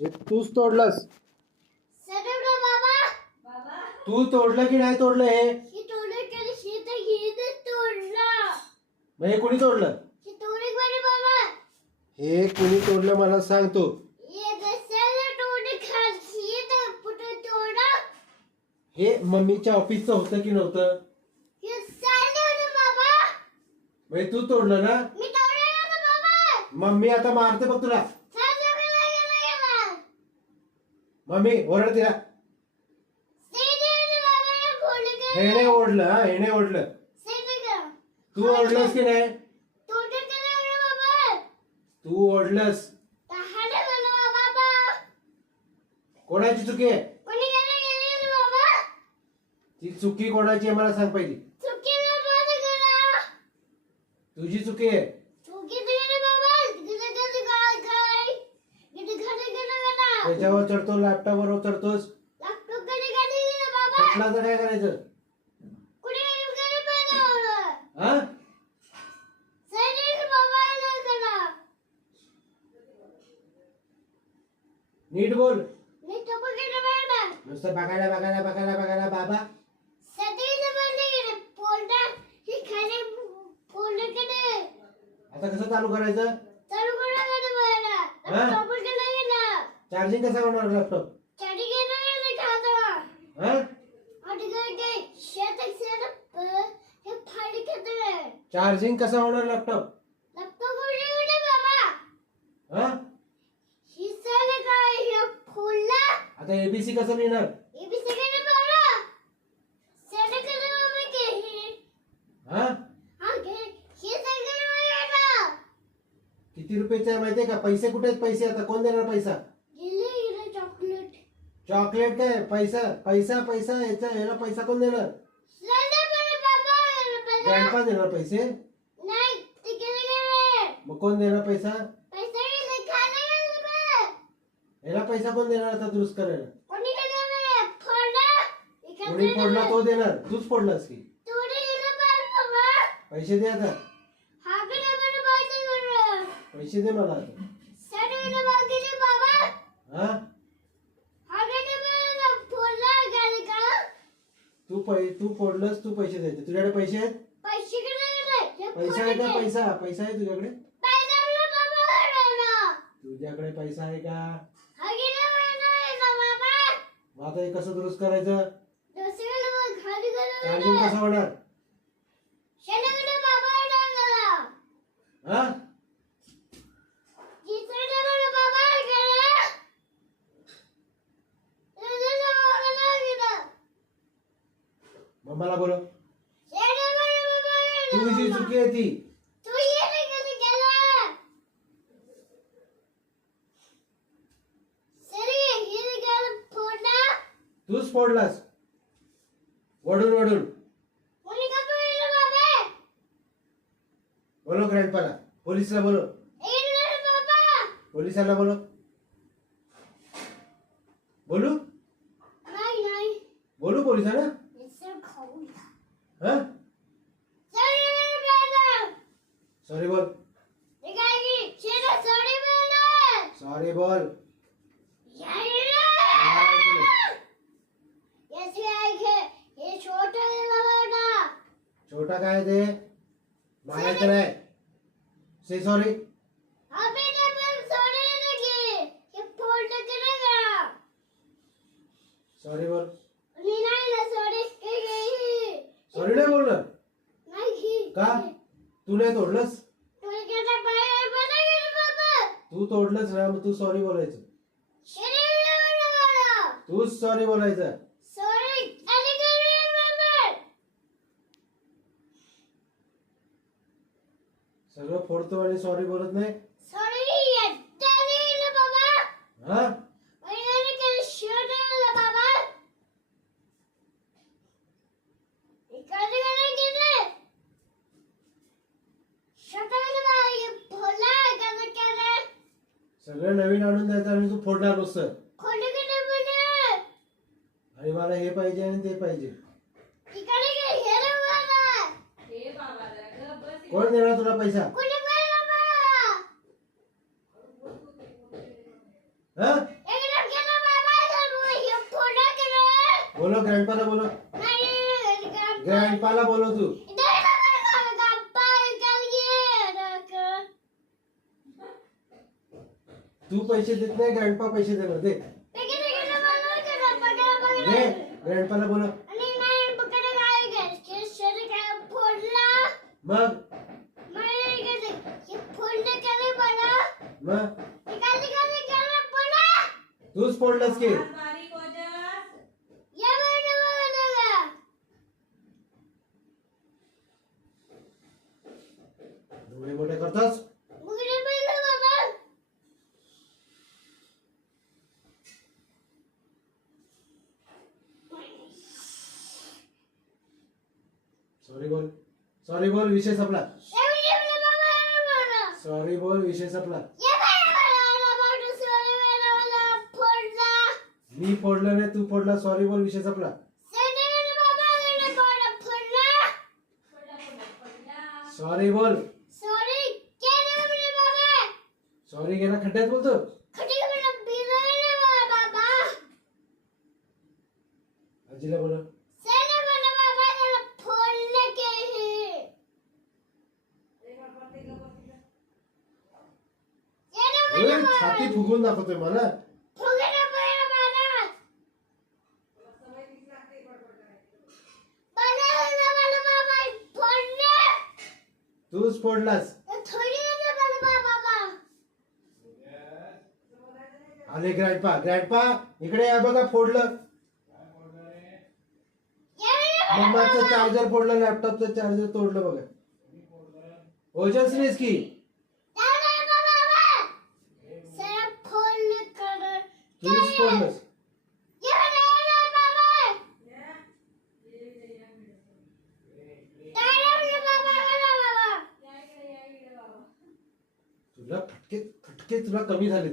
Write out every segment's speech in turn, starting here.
हे तूच तोडलंस. सगळं बाबा तू तोडलं की नाही तोडलं हे? हे तोडलं केलं शेत घेत तोडलं. मग हे कोणी तोडलं? हे तोडलं बरं बाबा. हे कोणी तोडलं मला सांग तू. हे दसऱ्याला तोडलं खालची तर पुढे तोडा. हे मम्मीच्या ऑफिसचं होतं की नव्हतं? हे चाललं बाबा. म्हणजे तू तोडलं ना? मी तोडलं ना बाबा. मम्मी आता मारते बघ तुला. मम्मी ओरड तिला. हेने ओढलं, हा हेने ओढलं. तू ओढलंस की नाही? तू ओढलंस. कोणाची चुकी आहे? ती चुकी कोणाची आहे मला सांग पहिली. तुझी चुकी आहे. त्याच्यावर चढतो, लॅपटॉपवर चढतोस. फटला तर काय करायचं? हा? नीट बोल. नुसतं बघायला बघायला बघायला बघायला बाबा. आता कसं चालू करायचं? चार्जिंग कसा होणार लॅपटॉप? हा? चार्जिंग कसा होणार लॅपटॉप? हा? आता एबीसी कसं लिहिणार? हा? किती रुपयाचे आहे माहितीये का? पैसे कुठे आहेत? पैसे आता कोण देणार पैसा? चॉकलेट काय? पैसा पैसा पैसा याला पैसा कोण देणार? ग्रँडपा देणार पैसे. मग कोण देणार पैसा? याला पैसा कोण देणार आता दुरुस्त करायला? कोणी फोडला तो देणार. तूच फोडलास की. पैसे दे आता. पैसे दे मला आता. हा? तू फोडलंस, तू पैसे द्यायचे. तुझ्याकडे पैसे आहेत? पैसा आहे का? पैसा पैसा आहे तुझ्याकडे? तुझ्याकडे पैसा आहे का? मग आता हे कसं दुरुस्त करायचं? चार्जिंग कसं होणार? हा? मग मला बोलव. तुझी चुकी आहे ती. तूच फोडलास वडून वडून. बोलो ग्रँडपाला. पोलिसला बोलो. पोलिसांना बोलो. बोलू बोलू पोलिसांना. हा? सॉरी बोल. सॉरी बोल. छोटा काय ते मारायचं नाही. से सॉरी. सॉरी बोल. सॉरी नाही बोलणार का? तू नाही तोडलंस. तू तोडलंस ना, मग तू सॉरी बोलायचं. तूच सॉरी बोलायचं. सगळं फोडतो आणि सॉरी बोलत नाही. हा? सगळं नवीन आणून द्यायचं आणि तू फोडणार नुसतं. आणि मला हे पाहिजे आणि ते पाहिजे. कोण देणार तुला पैसा? हा? बोलो ग्रँडपाला बोलो. ग्रँडपाला बोलो तू. तू पैसे देत नाही, ग्रँडपा पैसे देणार. दे दे ग्रँडपाला बोलो. मग मग तूच फोडलंस की. डोळे मोठे करतोस. सॉरी बोल. सॉरी बोल, विषय संपला. सॉरी बोल, विषय संपला. मी फोडलं नाही, तू फोडला. सॉरी बोल, विषय संपला. सॉरी बोल. सॉरी गेला खड्ड्यात बोलतो. आजीला बोल. छाती फुगून दाखवतोय मला. तूच फोडलास. आले ग्रँडपा. ग्रँडपा इकडे या बघा, फोडलं. मम्माचं चार्जर फोडलं, लॅपटॉपचं चार्जर तोडलं बघा. ओजसनेच की. तूच फोडलंस. तुला फटके फटके तुला कमी झाले.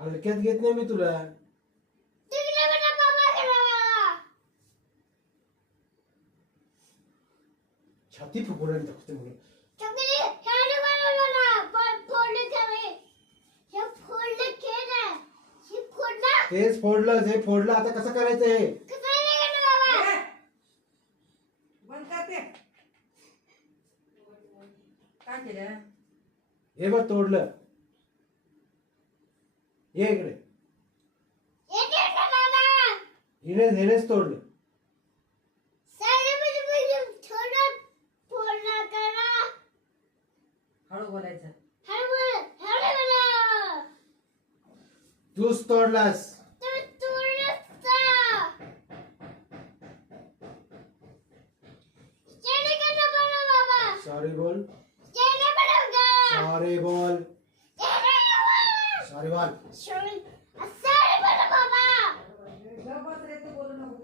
हलक्यात घेत नाही मी तुला. छाती फुगून दाखवते म्हणून. तेच फोडलं. हे फोडलं, आता कसं करायचं हे. हे बघ तोडलं. ये इकडे. हिनेच तोडलं. हळू बोलायचं. तूच तोडलास. सॉरी बोल. सॉरी बोल. सॉरी बोल. गप्प रे, तू बोलू नको.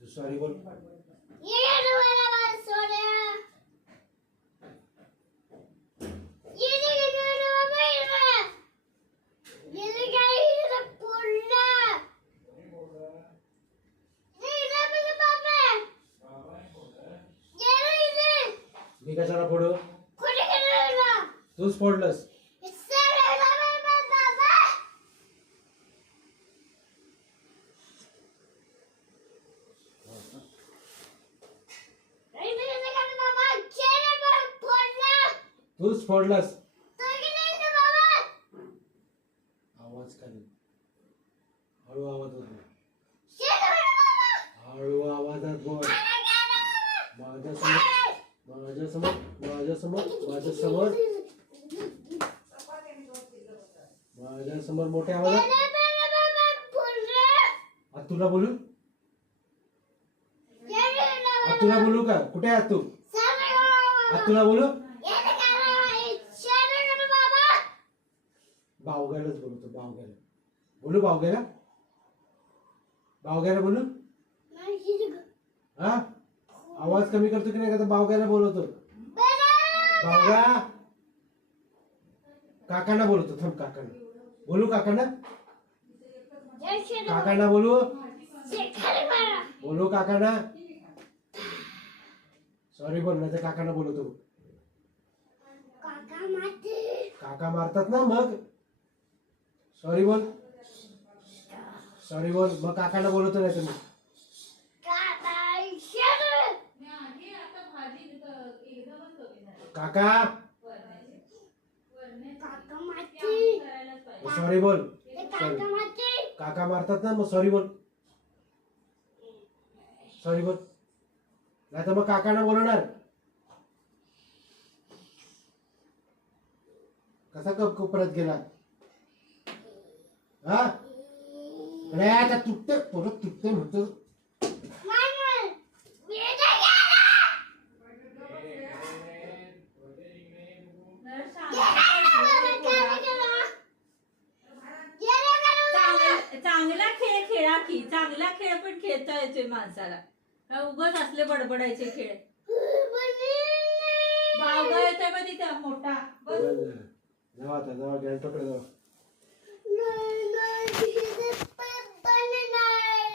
तू सॉरी बोल. मी कशाला फोडू. तूच फोडलंस. तूच फोडलंस. आवाज खाली. हळू आवाजात बोल. हळू आवाजात बोल. माझ्यासमोर मोठ्या आवाजात. तुला बोलू. तुला बोलू का. कुठे आहात तू. तुला बोलू. बावगायलाच बोलतो. बावगायला बोलू. बावगायला बोलू. हा आवाज कमी करतो की नाही का. बावगायला बोलवतो. बावगा काकांना बोलतो थांब काकांना बोलू काकांना जय श्री राम. काकांना बोलू शेखर बाळा. बोलू काकांना सॉरी बोल नाही तर काकांना बोलवतो काका माते. काका मारतात ना मग सॉरी बोल मग काकांना बोलवतो नाही तर मग काका ईश्वर. काका काका माते. सॉरी बोल ते काका माते. काका मारतात ना मग सॉरी बोल नाही तर मग काकांना बोलवणार कसा कप कोपऱ्यात गेला हा अरे आता तुटते परत तुटते म्हणतो नाही, नाही. वेडा गेला. चांगला खेळ खेळा की चांगला खेळ पण खेळता येतोय माणसाला उगाच असले बडबडायचे खेळ बावगा येतोय बघ तिथं मोठा बस जाऊ आता जाऊ गॅस पकडे जाऊ